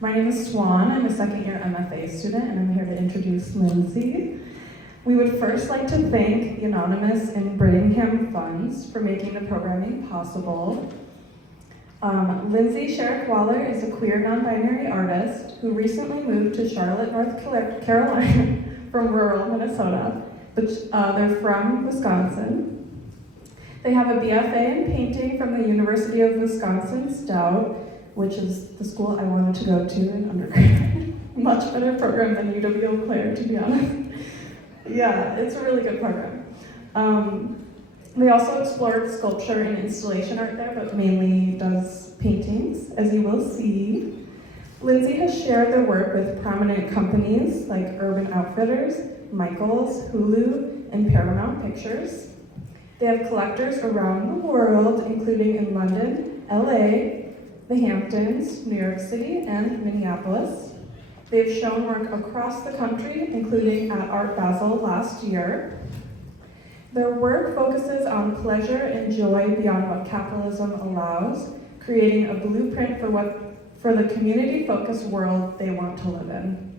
My name is Swan. I'm a second-year MFA student, and I'm here to introduce Lindsey. We would first like to thank the Anonymous and Brittingham Funds for making the programming possible. Lindsey Cherek is a queer non-binary artist who recently moved to Charlotte, North Carolina from rural Minnesota, but they're from Wisconsin. They have a BFA in painting from the University of Wisconsin-Stout, which is the school I wanted to go to in undergrad. Much better program than UW-Quėer, to be honest. Yeah, it's a really good program. They also explored sculpture and installation art there, but mainly does paintings, as you will see. Lindsey has shared their work with prominent companies like Urban Outfitters, Michaels, Hulu, and Paramount Pictures. They have collectors around the world, including in London, LA, the Hamptons, New York City, and Minneapolis. They've shown work across the country, including at Art Basel last year. Their work focuses on pleasure and joy beyond what capitalism allows, creating a blueprint for the community-focused world they want to live in,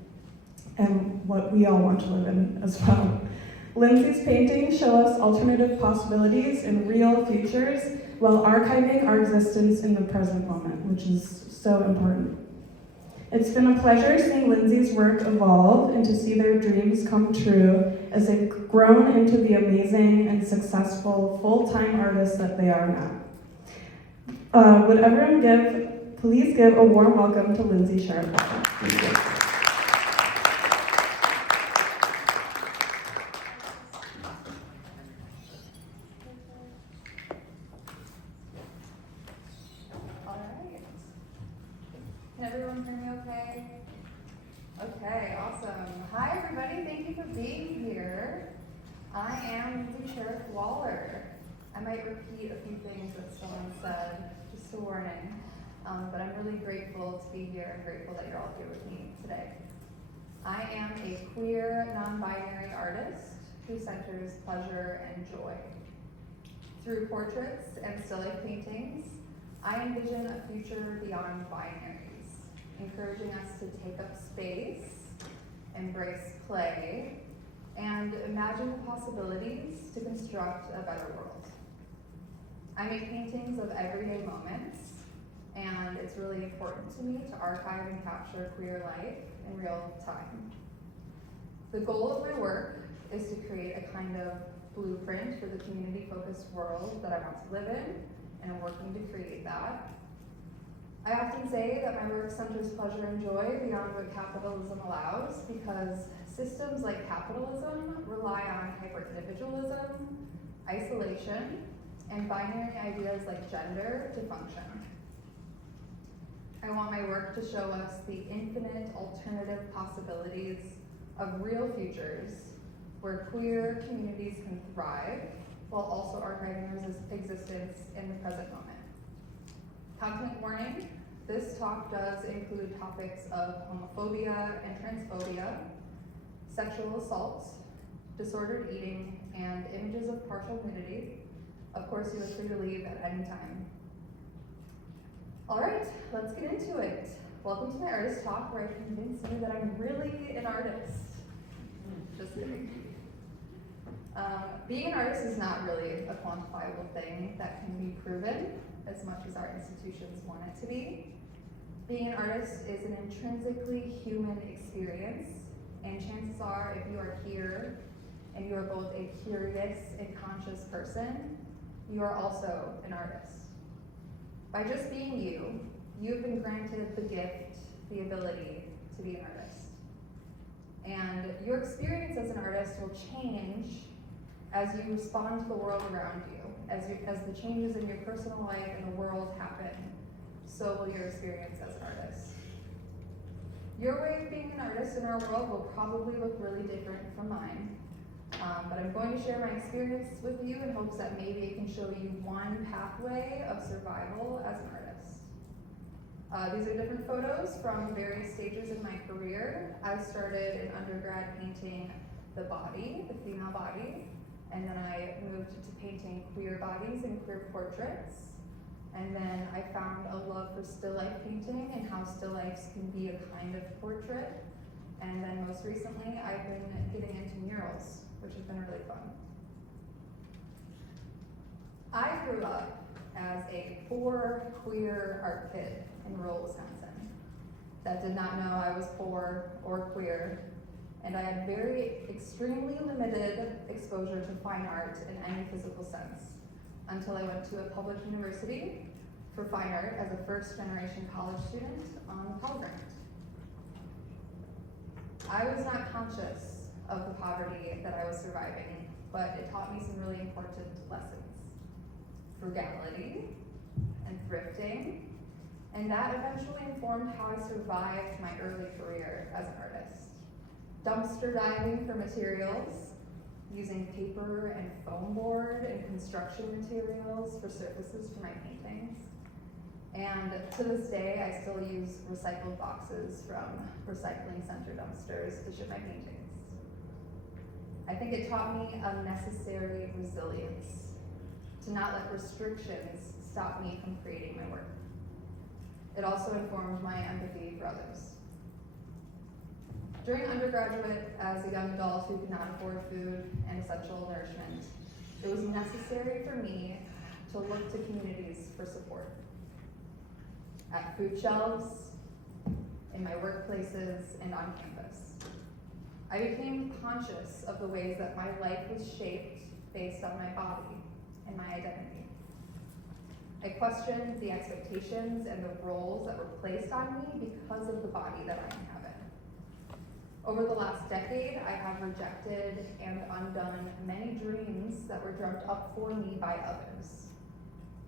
and what we all want to live in as well. Lindsey's paintings show us alternative possibilities and real futures while archiving our existence in the present moment, which is so important. It's been a pleasure seeing Lindsey's work evolve and to see their dreams come true as they've grown into the amazing and successful full-time artists that they are now. Would everyone please give a warm welcome to Lindsey Cherek. Thank you. Can everyone hear me okay? Okay, awesome. Hi everybody, thank you for being here. I am Lindsey Cherek. I might repeat a few things that someone said, just a warning. But I'm really grateful to be here and grateful that you're all here with me today. I am a queer, non-binary artist who centers pleasure and joy. Through portraits and still life paintings, I envision a future beyond binaries, encouraging us to take up space, embrace play, and imagine the possibilities to construct a better world. I make paintings of everyday moments, and it's really important to me to archive and capture queer life in real time. The goal of my work is to create a kind of blueprint for the community-focused world that I want to live in, and I'm working to create that. I often say that my work centers pleasure and joy beyond what capitalism allows because systems like capitalism rely on hyper-individualism, isolation, and binary ideas like gender to function. I want my work to show us the infinite alternative possibilities of real futures where queer communities can thrive while also archiving their existence in the present moment. Content warning, this talk does include topics of homophobia and transphobia, sexual assault, disordered eating, and images of partial nudity. Of course, you are free to leave at any time. All right, let's get into it. Welcome to my artist talk where I convince you that I'm really an artist. Just kidding. Being an artist is not really a quantifiable thing that can be proven as much as our institutions want it to be. Being an artist is an intrinsically human experience, and chances are if you are here and you are both a curious and conscious person, you are also an artist. By just being you, you have been granted the gift, the ability to be an artist. And your experience as an artist will change as you respond to the world around you. As the changes in your personal life and the world happen, so will your experience as an artist. Your way of being an artist in our world will probably look really different from mine. But I'm going to share my experience with you in hopes that maybe it can show you one pathway of survival as an artist. These are different photos from various stages in my career. I started in undergrad painting the body, the female body, and then I moved to painting queer bodies and queer portraits. And then I found a love for still life painting and how still lifes can be a kind of portrait. And then most recently, I've been getting into murals, which has been really fun. I grew up as a poor, queer art kid in rural Wisconsin that did not know I was poor or queer, and I had very extremely limited exposure to fine art in any physical sense until I went to a public university for fine art as a first-generation college student on Pell Grant. I was not conscious of the poverty that I was surviving, but it taught me some really important lessons. Frugality and thrifting, and that eventually informed how I survived my early career as an artist. Dumpster diving for materials, using paper and foam board and construction materials for surfaces for my paintings. And to this day, I still use recycled boxes from recycling center dumpsters to ship my paintings. I think it taught me a necessary resilience, to not let restrictions stop me from creating my work. It also informed my empathy for others. During undergraduate, as a young adult who could not afford food and essential nourishment, it was necessary for me to look to communities for support. At food shelves, in my workplaces, and on campus. I became conscious of the ways that my life was shaped based on my body and my identity. I questioned the expectations and the roles that were placed on me because of the body that I inhabit. Over the last decade, I have rejected and undone many dreams that were dreamt up for me by others.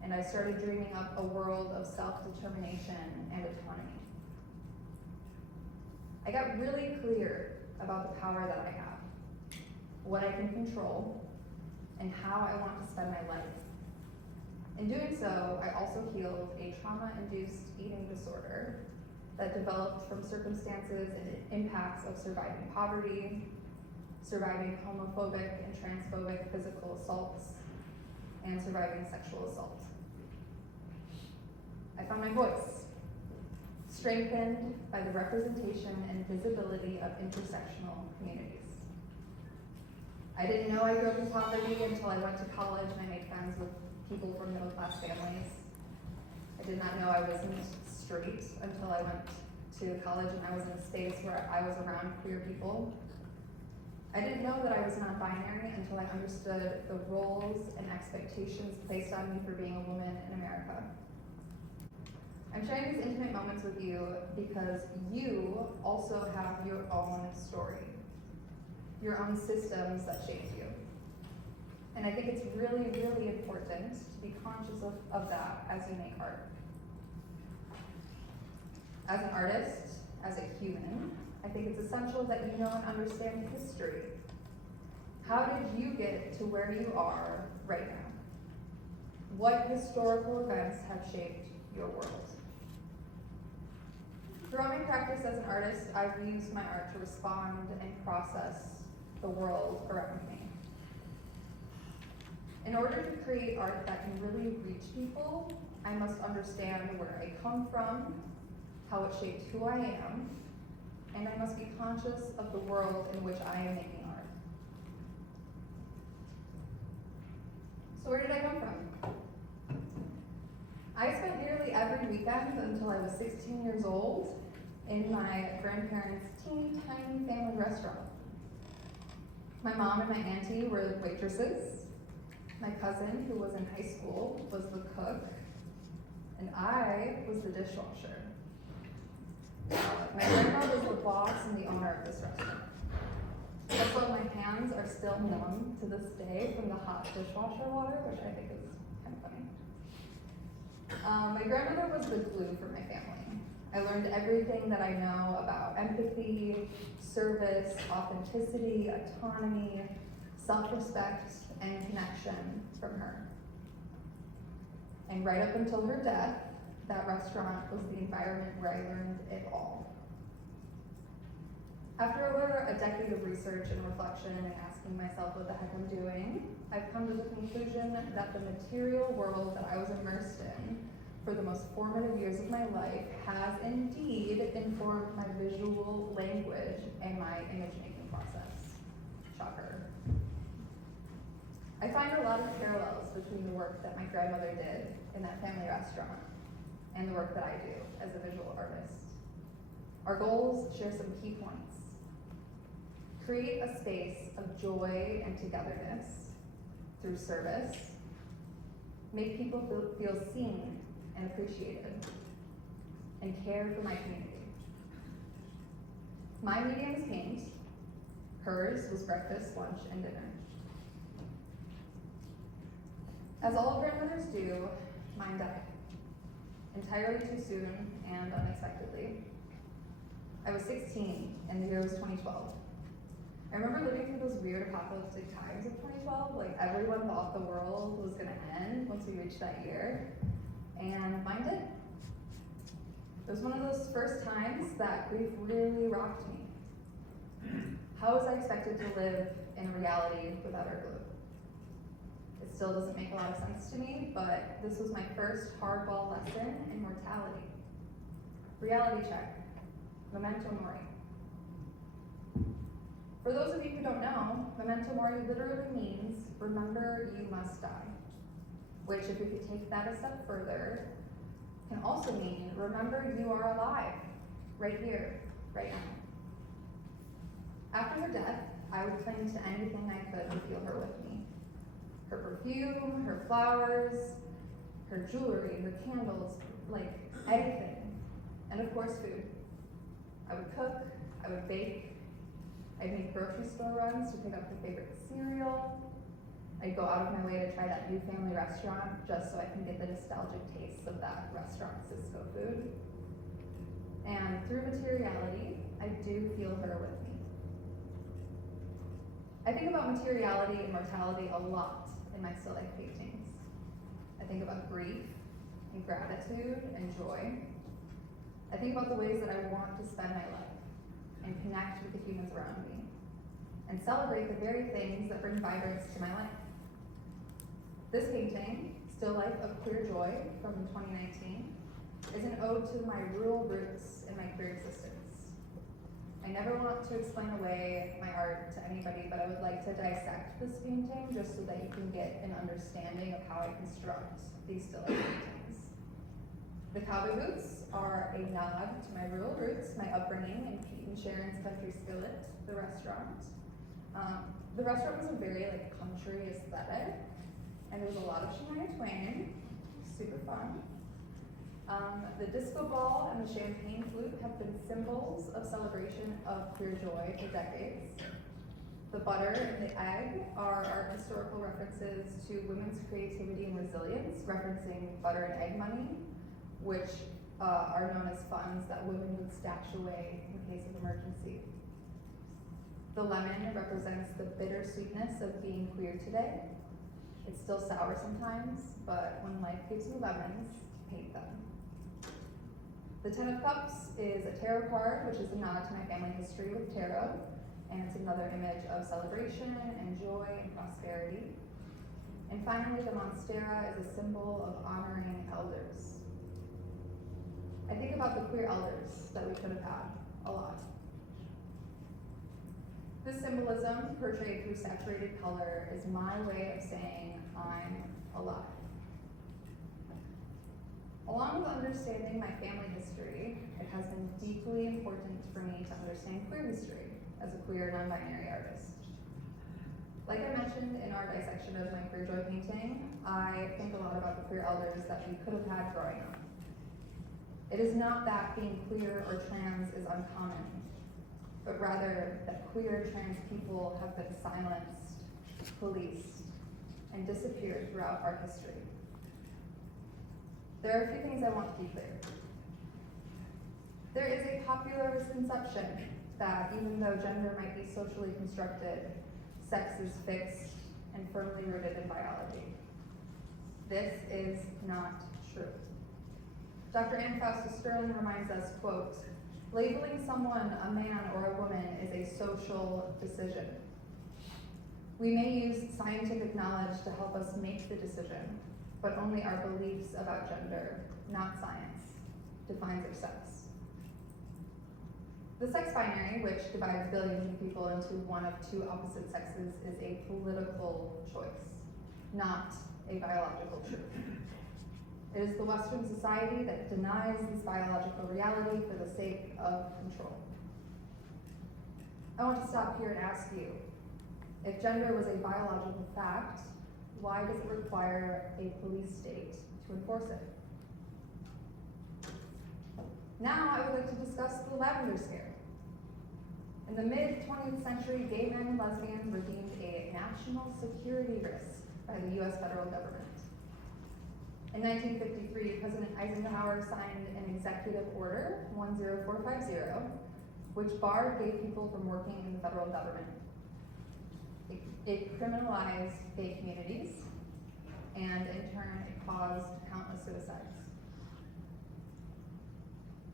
And I started dreaming up a world of self-determination and autonomy. I got really clear about the power that I have, what I can control, and how I want to spend my life. In doing so, I also healed a trauma-induced eating disorder that developed from circumstances and impacts of surviving poverty, surviving homophobic and transphobic physical assaults, and surviving sexual assault. I found my voice, strengthened by the representation and visibility of intersectional communities. I didn't know I grew up in poverty until I went to college and I made friends with people from middle-class families. I did not know I wasn't straight until I went to college and I was in a space where I was around queer people. I didn't know that I was non-binary until I understood the roles and expectations placed on me for being a woman in America. I'm sharing these intimate moments with you because you also have your own story, your own systems that shape you. And I think it's really, really important to be conscious of that as you make art. As an artist, as a human, I think it's essential that you know and understand history. How did you get to where you are right now? What historical events have shaped your world? Throughout my practice as an artist, I've used my art to respond and process the world around me. In order to create art that can really reach people, I must understand where I come from, how it shaped who I am, and I must be conscious of the world in which I am making art. So where did I come from? I spent nearly every weekend until I was 16 years old in my grandparents' teeny tiny family restaurant. My mom and my auntie were the waitresses. My cousin, who was in high school, was the cook, and I was the dishwasher. My grandma was the boss and the owner of this restaurant. Also, my hands are still numb to this day from the hot dishwasher water, which I think is kind of funny. My grandmother was the glue for my family. I learned everything that I know about empathy, service, authenticity, autonomy, self-respect, and connection from her. And right up until her death, that restaurant was the environment where I learned it all. After over a decade of research and reflection and asking myself what the heck I'm doing, I've come to the conclusion that the material world that I was immersed in for the most formative years of my life has indeed informed my visual language and my image-making process. Shocker. I find a lot of parallels between the work that my grandmother did in that family restaurant and the work that I do as a visual artist. Our goals share some key points. Create a space of joy and togetherness through service. Make people feel seen and appreciated. And care for my community. My medium is paint. Hers was breakfast, lunch, and dinner. As all grandmothers do, mine died. Entirely too soon and unexpectedly. I was 16 and the year was 2012. I remember living through those weird apocalyptic times of 2012, like everyone thought the world was gonna end once we reached that year, and mine did. It was one of those first times that grief really rocked me. How was I expected to live in a reality without our glue? It still doesn't make a lot of sense to me, but this was my first hardball lesson in mortality. Reality check, memento mori. For those of you who don't know, memento mori literally means remember you must die, which if we could take that a step further, can also mean remember you are alive, right here, right now. After her death, I would cling to anything I could to feel her with me. Her perfume, her flowers, her jewelry, her candles, like anything. And of course, food. I would cook, I would bake, I'd make grocery store runs to pick up her favorite cereal. I'd go out of my way to try that new family restaurant just so I can get the nostalgic taste of that restaurant Cisco food. And through materiality, I do feel her with me. I think about materiality and mortality a lot in my still life paintings. I think about grief and gratitude and joy. I think about the ways that I want to spend my life and connect with the humans around me and celebrate the very things that bring vibrance to my life. This painting, Still Life of Queer Joy from 2019, is an ode to my rural roots and my queer existence. I never want to explain away my art to anybody, but I would like to dissect this painting just so that you can get an understanding of how I construct these still life paintings. The cowboy boots are a nod to my rural roots, my upbringing in Pete and Sharon's Country Skillet, the restaurant. The restaurant was a very country aesthetic, and there was a lot of Shania Twain, super fun. The disco ball and the champagne flute have been symbols of celebration of queer joy for decades. The butter and the egg are our historical references to women's creativity and resilience, referencing butter and egg money, which are known as funds that women would stash away in case of emergency. The lemon represents the bittersweetness of being queer today. It's still sour sometimes, but when life gives you lemons, paint them. The Ten of Cups is a tarot card, which is a nod to my family history with tarot, and it's another image of celebration and joy and prosperity. And finally, the Monstera is a symbol of honoring elders. I think about the queer elders that we could have had a lot. This symbolism, portrayed through saturated color, is my way of saying I'm alive. Along with understanding my family history, it has been deeply important for me to understand queer history as a queer non-binary artist. Like I mentioned in our dissection of my Queer Joy painting, I think a lot about the queer elders that we could have had growing up. It is not that being queer or trans is uncommon, but rather that queer trans people have been silenced, policed, and disappeared throughout our history. There are a few things I want to be clear. There is a popular misconception that even though gender might be socially constructed, sex is fixed and firmly rooted in biology. This is not true. Dr. Anne Faustus Sterling reminds us, quote, "Labeling someone a man or a woman is a social decision. We may use scientific knowledge to help us make the decision, but only our beliefs about gender, not science, defines our sex. The sex binary, which divides billions of people into one of two opposite sexes, is a political choice, not a biological truth. It is the Western society that denies this biological reality for the sake of control. I want to stop here and ask you, if gender was a biological fact, why does it require a police state to enforce it? Now I would like to discuss the lavender scare. In the mid-20th century, gay men and lesbians were deemed a national security risk by the US federal government. In 1953, President Eisenhower signed an executive order, 10450, which barred gay people from working in the federal government. It criminalized gay communities, and in turn, it caused countless suicides.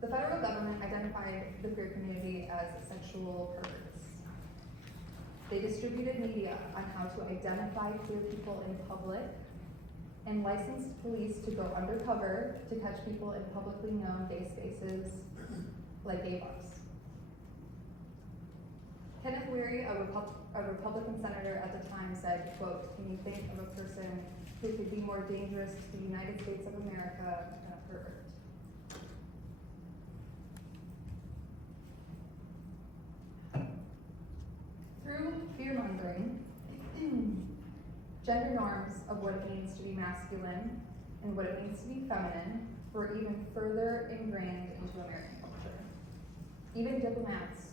The federal government identified the queer community as sexual perverts. They distributed media on how to identify queer people in public and licensed police to go undercover to catch people in publicly known gay spaces like gay bars. Kenneth Weary, a Republican senator at the time, said, quote, "Can you think of a person who could be more dangerous to the United States of America than a pervert?" Through fear-mongering, gender norms of what it means to be masculine and what it means to be feminine were even further ingrained into American culture. Even diplomats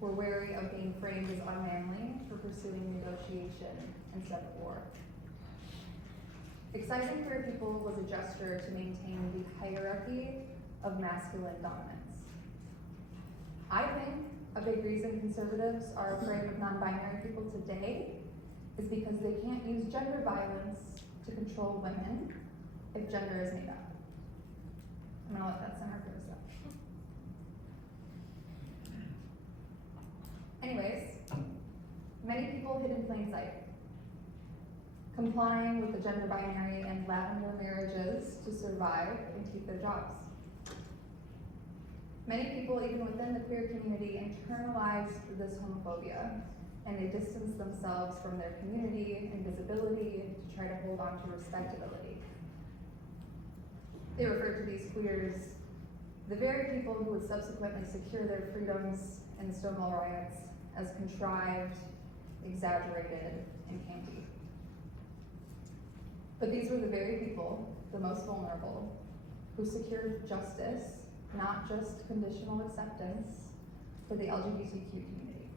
were wary of being framed as unmanly for pursuing negotiation instead of war. Excising queer people was a gesture to maintain the hierarchy of masculine dominance. I think a big reason conservatives are afraid of non-binary people today is because they can't use gender violence to control women if gender is made up. I'm gonna let that simmer for a sec. Anyways, many people hid in plain sight, complying with the gender binary and lavender marriages to survive and keep their jobs. Many people, even within the queer community, internalized this homophobia, and they distanced themselves from their community and visibility to try to hold on to respectability. They referred to these queers, the very people who would subsequently secure their freedoms in the Stonewall riots, as contrived, exaggerated, and campy. But these were the very people, the most vulnerable, who secured justice, not just conditional acceptance, for the LGBTQ community.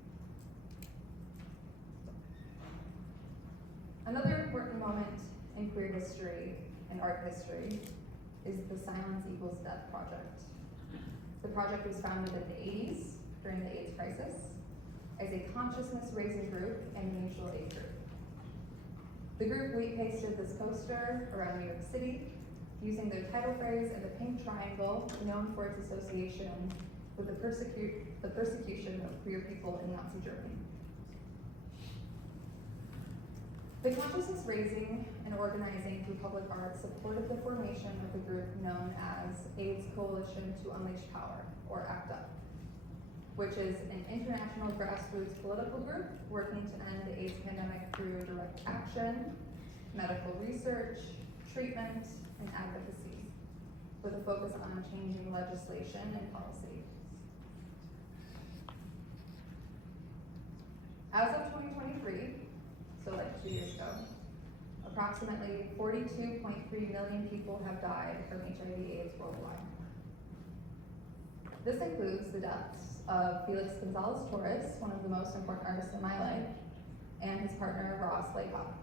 Another important moment in queer history and art history is the Silence Equals Death project. The project was founded in the 80s during the AIDS crisis as a consciousness-raising group and mutual aid group. The group weight pasted this poster around New York City using their title phrase in the pink triangle, known for its association with the persecution of queer people in Nazi Germany. The consciousness raising and organizing through public art supported the formation of the group known as AIDS Coalition to Unleash Power, or ACT UP, which is an international grassroots political group working to end the AIDS pandemic through direct action, medical research, treatment, and advocacy, with a focus on changing legislation and policy. As of 2023, so like 2 years ago, approximately 42.3 million people have died from HIV/AIDS worldwide. This includes the deaths of Felix Gonzalez Torres, one of the most important artists in my life, and his partner Ross Laycock.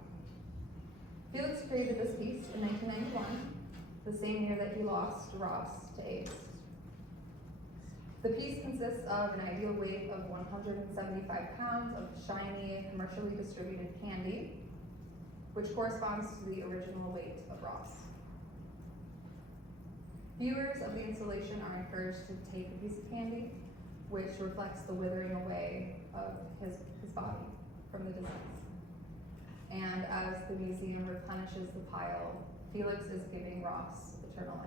Felix created this piece in 1991, the same year that he lost Ross to AIDS. The piece consists of an ideal weight of 175 pounds of shiny, commercially distributed candy, which corresponds to the original weight of Ross. Viewers of the installation are encouraged to take a piece of candy, which reflects the withering away of his body from the disease. And as the museum replenishes the pile, Felix is giving Ross eternal life.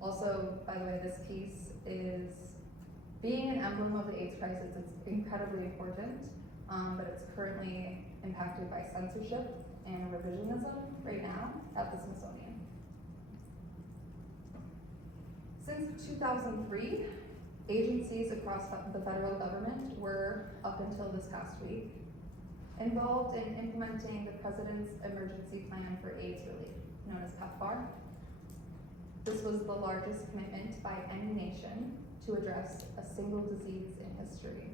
Also, by the way, this piece is being an emblem of the AIDS crisis. It's incredibly important, but it's currently impacted by censorship and revisionism right now at the Smithsonian. Since 2003, agencies across the federal government were, up until this past week, involved in implementing the President's Emergency Plan for AIDS Relief, known as PEPFAR. This was the largest commitment by any nation to address a single disease in history.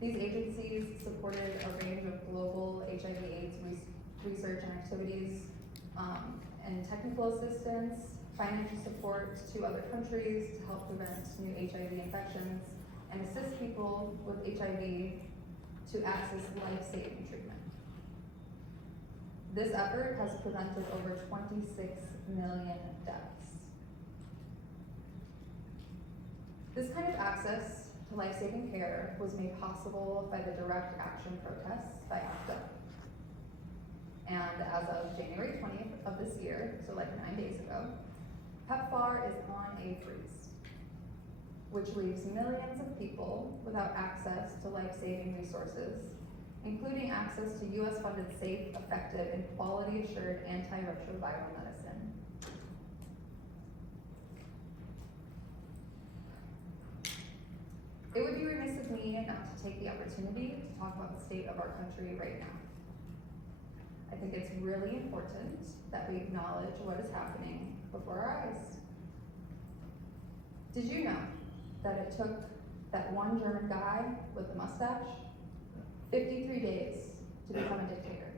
These agencies supported a range of global HIV/AIDS research and activities, and technical assistance, financial support to other countries to help prevent new HIV infections, and assist people with HIV to access life-saving treatment. This effort has prevented over 26 million deaths. This kind of access to life-saving care was made possible by the direct action protests by ACTA. And as of January 20th of this year, so like 9 days ago, PEPFAR is on a freeze, which leaves millions of people without access to life-saving resources, including access to US-funded safe, effective, and quality-assured antiretroviral medicine. It would be remiss of me not to take the opportunity to talk about the state of our country right now. I think it's really important that we acknowledge what is happening before our eyes. Did you know that it took that one German guy with the mustache 53 days to become a dictator?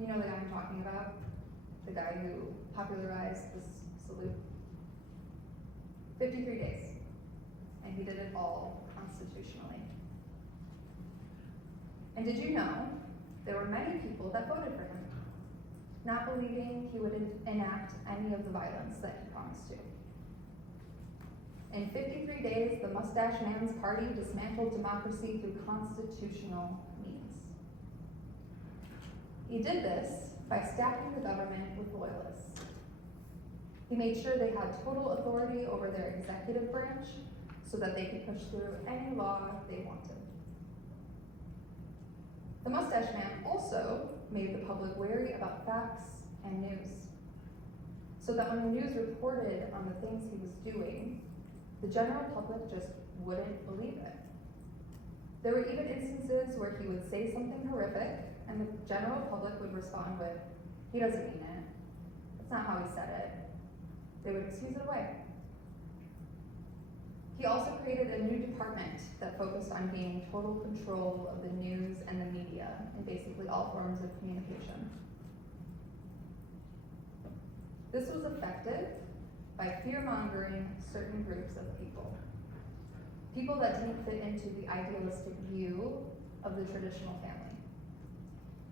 You know the guy I'm talking about? The guy who popularized this salute? 53 days. And he did it all constitutionally. And did you know there were many people that voted for him, not believing he would enact any of the violence that he promised to? In 53 days, the mustache man's party dismantled democracy through constitutional means. He did this by stacking the government with loyalists. He made sure they had total authority over their executive branch so that they could push through any law they wanted. The mustache man also made the public wary about facts and news, so that when the news reported on the things he was doing, the general public just wouldn't believe it. There were even instances where he would say something horrific, and the general public would respond with, "He doesn't mean it. That's not how he said it." They would excuse it away. He also created a new department that focused on gaining total control of the news and the media in basically all forms of communication. This was effective by fear-mongering certain groups of people. People that didn't fit into the idealistic view of the traditional family.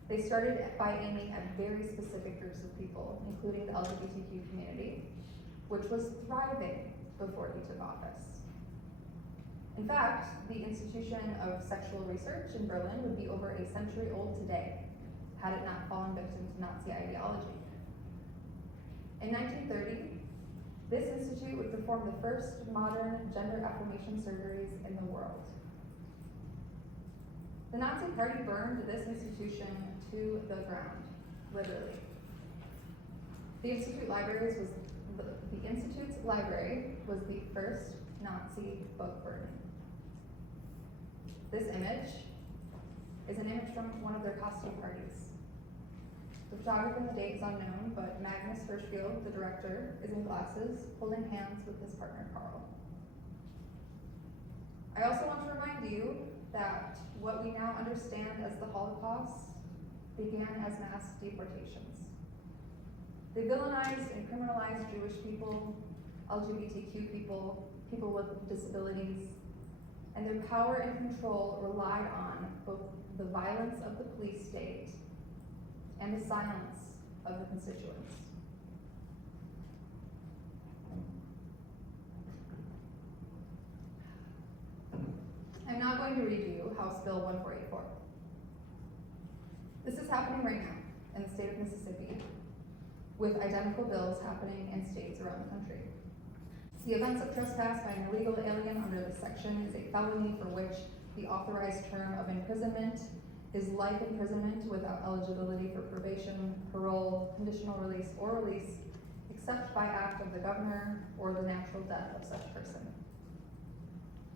They started by aiming at very specific groups of people, including the LGBTQ community, which was thriving before he took office. In fact, the Institution of Sexual Research in Berlin would be over a century old today, had it not fallen victim to Nazi ideology. In 1930, this institute would perform the first modern gender affirmation surgeries in the world. The Nazi Party burned this institution to the ground, literally. The Institute's library was the first Nazi book burning. This image is an image from one of their costume parties. The photographer and the date is unknown, but Magnus Hirschfeld, the director, is in glasses, holding hands with his partner, Carl. I also want to remind you that what we now understand as the Holocaust began as mass deportations. They villainized and criminalized Jewish people, LGBTQ people, people with disabilities, and their power and control relied on both the violence of the police state and the silence of the constituents. I'm now going to read you House Bill 1484. This is happening right now in the state of Mississippi, with identical bills happening in states around the country. The offense of trespass by an illegal alien under this section is a felony for which the authorized term of imprisonment is life imprisonment without eligibility for probation, parole, conditional release, or release, except by act of the governor or the natural death of such person.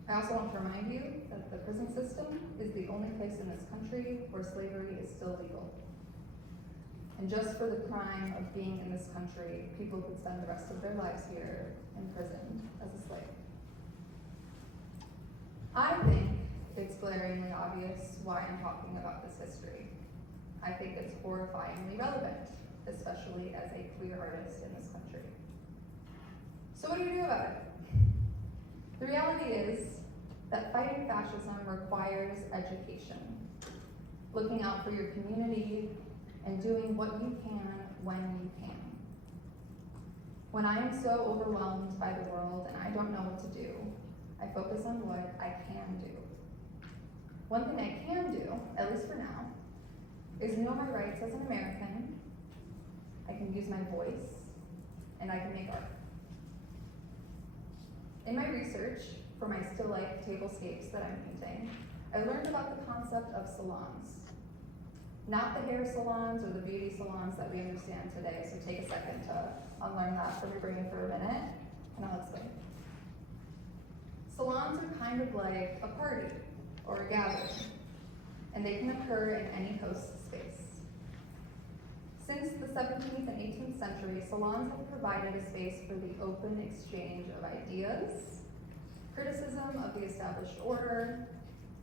I also want to remind you that the prison system is the only place in this country where slavery is still legal. And just for the crime of being in this country, people could spend the rest of their lives here in prison as a slave. I think it's glaringly obvious why I'm talking about this history. I think it's horrifyingly relevant, especially as a queer artist in this country. So what do you do about it? The reality is that fighting fascism requires education, looking out for your community, and doing what you can when you can. When I am so overwhelmed by the world and I don't know what to do, I focus on what I can do. One thing I can do, at least for now, is know my rights as an American. I can use my voice, and I can make art. In my research for my still life tablescapes that I'm painting, I learned about the concept of salons. Not the hair salons or the beauty salons that we understand today, so take a second to unlearn that from your brain for a minute, and I'll explain. Salons are kind of like a party or a gathering, and they can occur in any host space. Since the 17th and 18th century, salons have provided a space for the open exchange of ideas, criticism of the established order,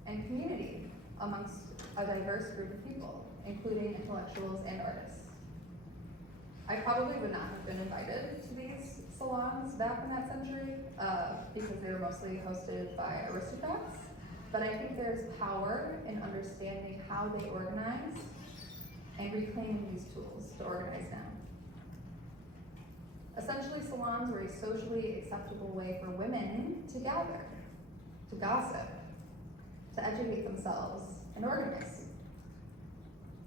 and community amongst a diverse group of people, including intellectuals and artists. I probably would not have been invited to these salons back in that century because they were mostly hosted by aristocrats, but I think there's power in understanding how they organize and reclaiming these tools to organize now. Essentially, salons were a socially acceptable way for women to gather, to gossip, to educate themselves, and organize.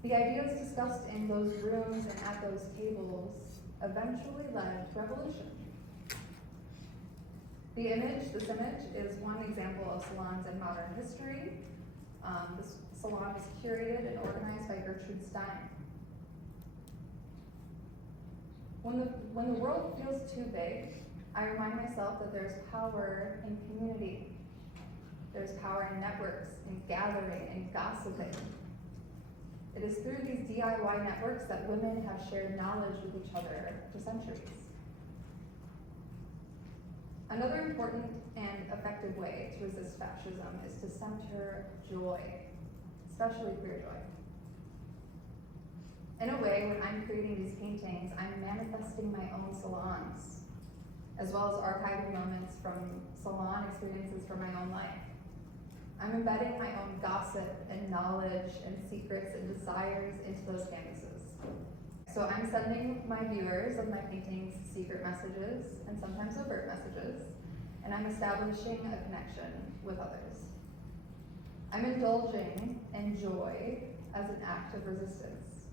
The ideas discussed in those rooms and at those tables eventually led to revolution. This image is one example of salons in modern history. This salon was curated and organized by Gertrude Stein. When the world feels too big, I remind myself that there's power in community. There's power in networks, in gathering, and gossiping. It is through these DIY networks that women have shared knowledge with each other for centuries. Another important and effective way to resist fascism is to center joy, especially queer joy. In a way, when I'm creating these paintings, I'm manifesting my own salons, as well as archiving moments from salon experiences from my own life. I'm embedding my own gossip and knowledge and secrets and desires into those canvases. So I'm sending my viewers of my paintings secret messages and sometimes overt messages, and I'm establishing a connection with others. I'm indulging in joy as an act of resistance.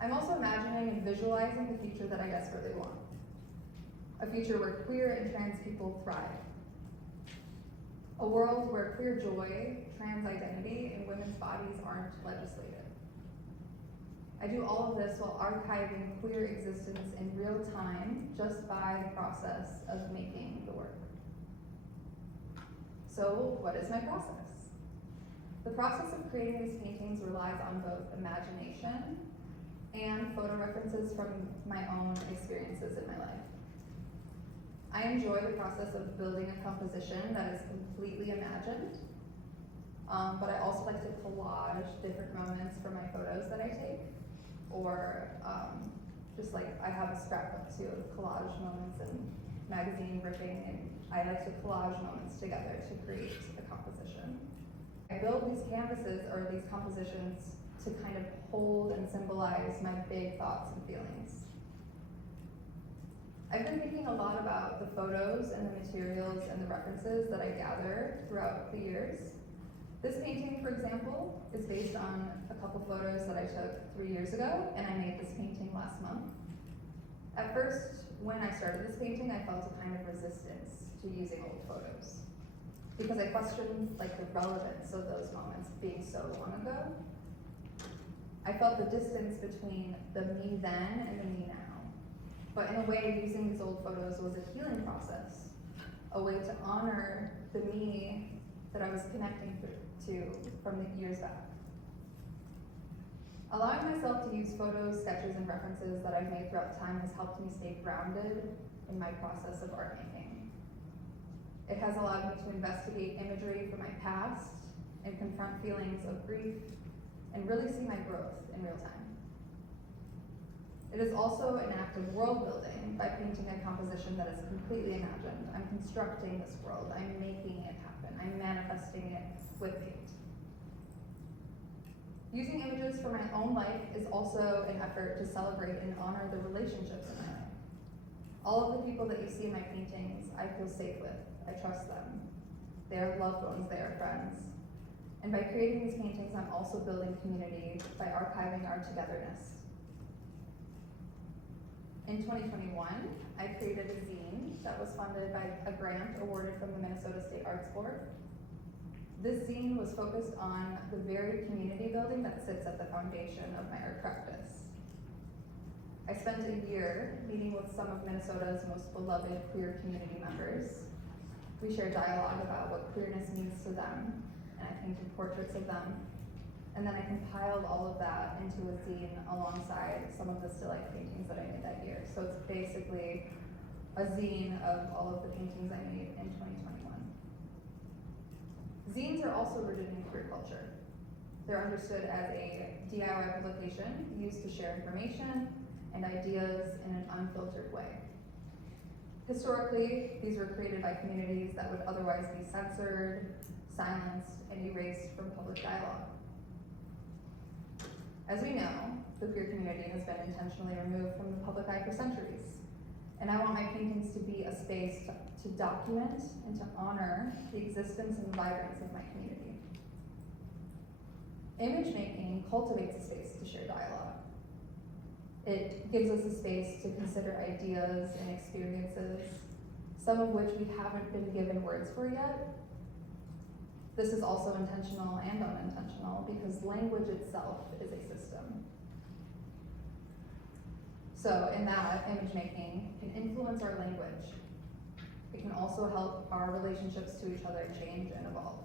I'm also imagining and visualizing the future that I desperately want. A future where queer and trans people thrive. A world where queer joy, trans identity, and women's bodies aren't legislated. I do all of this while archiving queer existence in real time just by the process of making the work. So, what is my process? The process of creating these paintings relies on both imagination and photo references from my own experiences in my life. I enjoy the process of building a composition that is completely imagined, but I also like to collage different moments from my photos that I take, or just like I have a scrapbook too of collage moments and magazine ripping, and I like to collage moments together to create a composition. I build these canvases or these compositions to kind of hold and symbolize my big thoughts and feelings. I've been thinking a lot about the photos and the materials and the references that I gather throughout the years. This painting, for example, is based on a couple photos that I took 3 years ago, and I made this painting last month. At first, when I started this painting, I felt a kind of resistance to using old photos, because I questioned the relevance of those moments being so long ago. I felt the distance between the me then and the me now. But in a way, using these old photos was a healing process, a way to honor the me that I was connecting to from the years back. Allowing myself to use photos, sketches, and references that I've made throughout time has helped me stay grounded in my process of art making. It has allowed me to investigate imagery from my past and confront feelings of grief and really see my growth in real time. It is also an act of world building by painting a composition that is completely imagined. I'm constructing this world, I'm making it happen, I'm manifesting it with paint. Using images from my own life is also an effort to celebrate and honor the relationships in my life. All of the people that you see in my paintings, I feel safe with, I trust them. They are loved ones, they are friends. And by creating these paintings, I'm also building community by archiving our togetherness. In 2021, I created a zine that was funded by a grant awarded from the Minnesota State Arts Board. This zine was focused on the very community building that sits at the foundation of my art practice. I spent a year meeting with some of Minnesota's most beloved queer community members. We shared dialogue about what queerness means to them, and I painted portraits of them. And then I compiled all of that into a zine alongside some of the still life paintings that I made that year. So it's basically a zine of all of the paintings I made in 2021. Zines are also rooted in queer culture. They're understood as a DIY publication used to share information and ideas in an unfiltered way. Historically, these were created by communities that would otherwise be censored, silenced, and erased from public dialogue. As we know, the queer community has been intentionally removed from the public eye for centuries, and I want my paintings to be a space to document and to honor the existence and vibrance of my community. Image making cultivates a space to share dialogue. It gives us a space to consider ideas and experiences, some of which we haven't been given words for yet. This is also intentional and unintentional because language itself is a system. So in that, image making can influence our language. It can also help our relationships to each other change and evolve.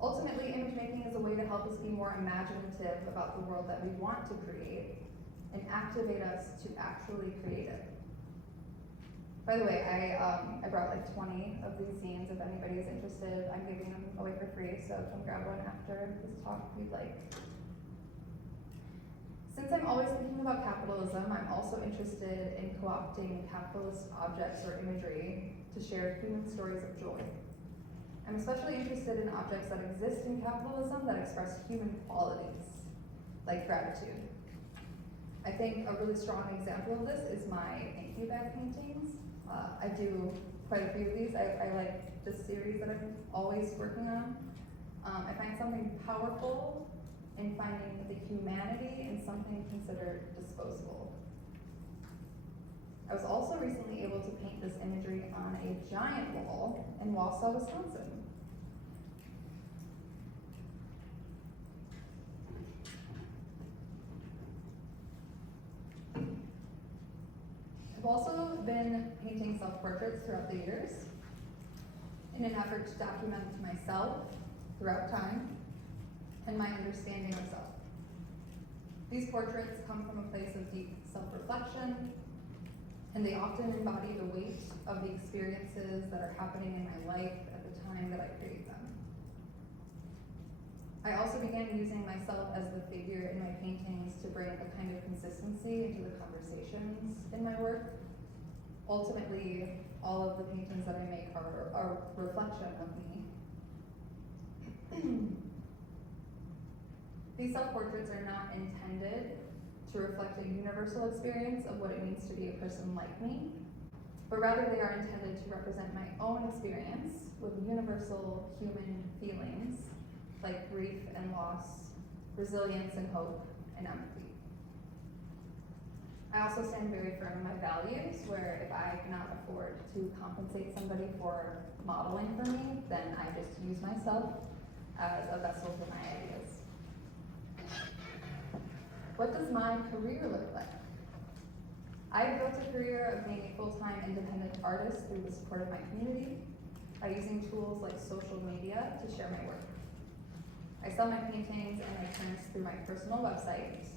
Ultimately, image making is a way to help us be more imaginative about the world that we want to create and activate us to actually create it. By the way, I brought 20 of these zines. If anybody is interested, I'm giving them away for free, so come grab one after this talk if you'd like. Since I'm always thinking about capitalism, I'm also interested in co-opting capitalist objects or imagery to share human stories of joy. I'm especially interested in objects that exist in capitalism that express human qualities, like gratitude. I think a really strong example of this is my thank you bag paintings. I do quite a few of these. I like this series that I'm always working on. I find something powerful in finding the humanity in something considered disposable. I was also recently able to paint this imagery on a giant wall in Wausau, Wisconsin. I've also been painting self-portraits throughout the years in an effort to document myself throughout time and my understanding of self. These portraits come from a place of deep self-reflection, and they often embody the weight of the experiences that are happening in my life at the time that I create them. I also began using myself as the figure in my paintings to bring a kind of consistency into the conversations in my work. Ultimately, all of the paintings that I make are a reflection of me. These self-portraits are not intended to reflect a universal experience of what it means to be a person like me, but rather they are intended to represent my own experience with universal human feelings like grief and loss, resilience and hope, and empathy. I also stand very firm in my values, where if I cannot afford to compensate somebody for modeling for me, then I just use myself as a vessel for my ideas. What does my career look like? I've built a career of being a full-time independent artist through the support of my community by using tools like social media to share my work. I sell my paintings and my prints through my personal website,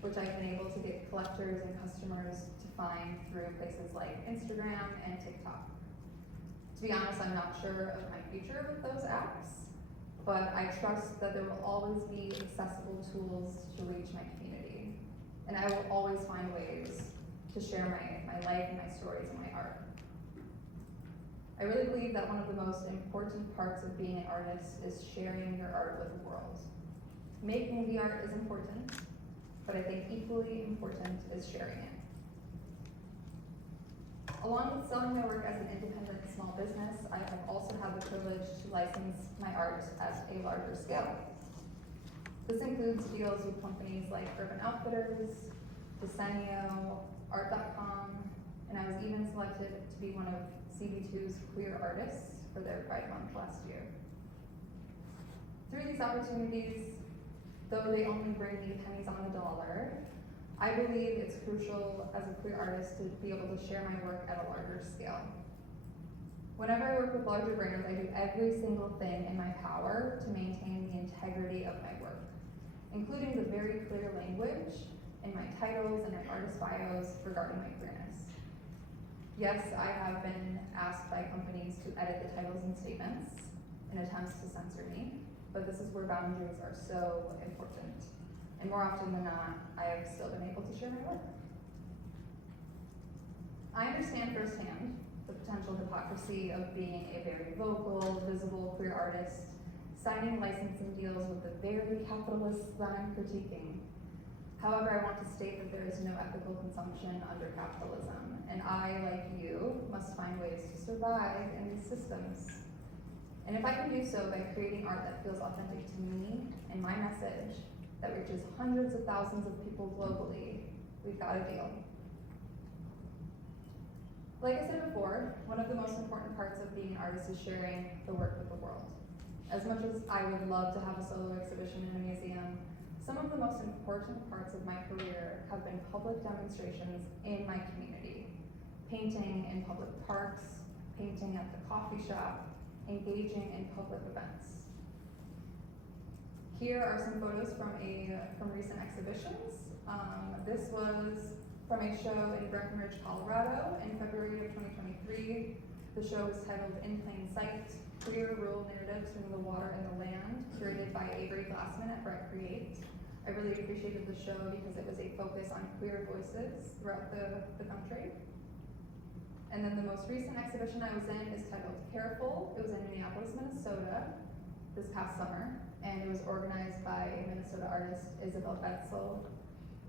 which I've been able to get collectors and customers to find through places like Instagram and TikTok. To be honest, I'm not sure of my future with those apps, but I trust that there will always be accessible tools to reach my community. And I will always find ways to share my life and my stories and my art. I really believe that one of the most important parts of being an artist is sharing your art with the world. Making the art is important, but I think equally important is sharing it. Along with selling my work as an independent small business, I have also had the privilege to license my art at a larger scale. This includes deals with companies like Urban Outfitters, Desenio, Art.com, and I was even selected to be one of CB2's Queer artists for their Pride Month last year. Through these opportunities, though they only bring me pennies on the dollar, I believe it's crucial as a queer artist to be able to share my work at a larger scale. Whenever I work with larger brands, I do every single thing in my power to maintain the integrity of my work, including the very clear language in my titles and my artist bios regarding my queerness. Yes, I have been asked by companies to edit the titles and statements in attempts to censor me, but this is where boundaries are so important. And more often than not, I have still been able to share my work. I understand firsthand the potential hypocrisy of being a very vocal, visible queer artist, signing licensing deals with the very capitalists that I'm critiquing. However, I want to state that there is no ethical consumption under capitalism, and I, like you, must find ways to survive in these systems. And if I can do so by creating art that feels authentic to me and my message, that reaches hundreds of thousands of people globally, we've got a deal. Like I said before, one of the most important parts of being an artist is sharing the work with the world. As much as I would love to have a solo exhibition in a museum, some of the most important parts of my career have been public demonstrations in my community. Painting in public parks, painting at the coffee shop, engaging in public events. Here are some photos from recent exhibitions. This was from a show in Breckenridge, Colorado in February of 2023. The show was titled In Plain Sight, Queer Rural Narratives from the Water and the Land, curated by Avery Glassman at Brett Create. I really appreciated the show because it was a focus on queer voices throughout the country. And then the most recent exhibition I was in is titled Careful. It was in Minneapolis, Minnesota this past summer, and it was organized by Minnesota artist Isabel Betzel.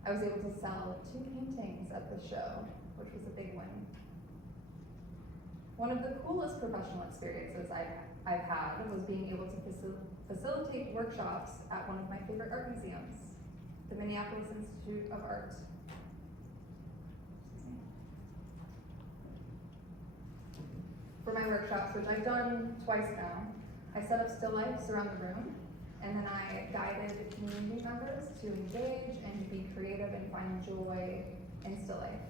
I was able to sell 2 paintings at the show, which was a big win. One of the coolest professional experiences I've had was being able to facilitate workshops at one of my favorite art museums, the Minneapolis Institute of Art. For my workshops, which I've done twice now, I set up still lifes around the room, and then I guided community members to engage and be creative and find joy in still life.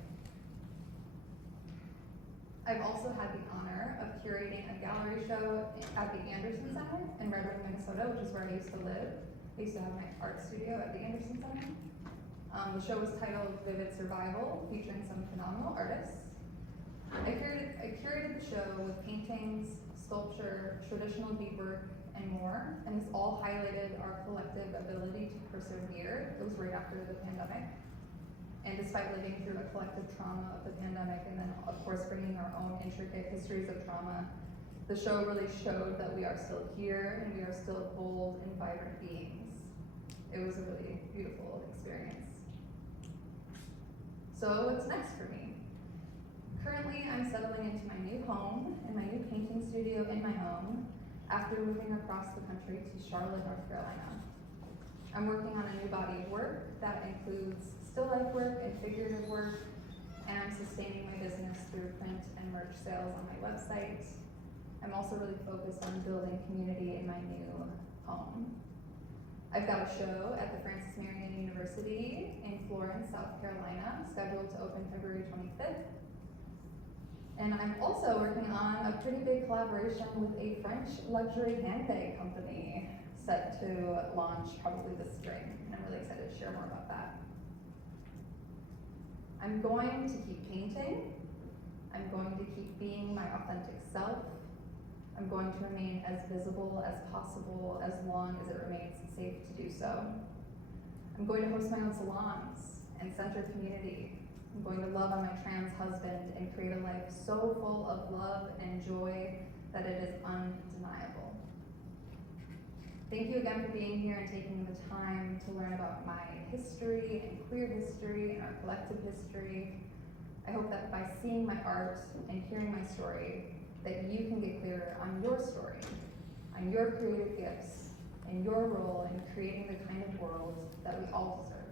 I've also had the honor of curating a gallery show at the Anderson Center in Red Wing, Minnesota, which is where I used to live. I used to have my art studio at the Anderson Center. The show was titled Vivid Survival, featuring some phenomenal artists. I curated the show with paintings, sculpture, traditional beadwork, and more, and this all highlighted our collective ability to persevere. It was right after the pandemic. And despite living through a collective trauma of the pandemic, and then of course bringing our own intricate histories of trauma, the show really showed that we are still here and we are still bold and vibrant beings. It was a really beautiful experience. So what's next for me? Currently, I'm settling into my new home and my new painting studio in my home after moving across the country to Charlotte, North Carolina. I'm working on a new body of work that includes still life work and figurative work, and I'm sustaining my business through print and merch sales on my website. I'm also really focused on building community in my new home. I've got a show at the Francis Marion University in Florence, South Carolina, scheduled to open February 25th. And I'm also working on a pretty big collaboration with a French luxury handbag company set to launch probably this spring. And I'm really excited to share more about that. I'm going to keep painting. I'm going to keep being my authentic self. I'm going to remain as visible as possible as long as it remains safe to do so. I'm going to host my own salons and center community. I'm going to love on my trans husband and create a life so full of love and joy that it is undeniable. Thank you again for being here and taking the time to learn about my history and queer history and our collective history. I hope that by seeing my art and hearing my story, that you can get clearer on your story, on your creative gifts, and your role in creating the kind of world that we all deserve.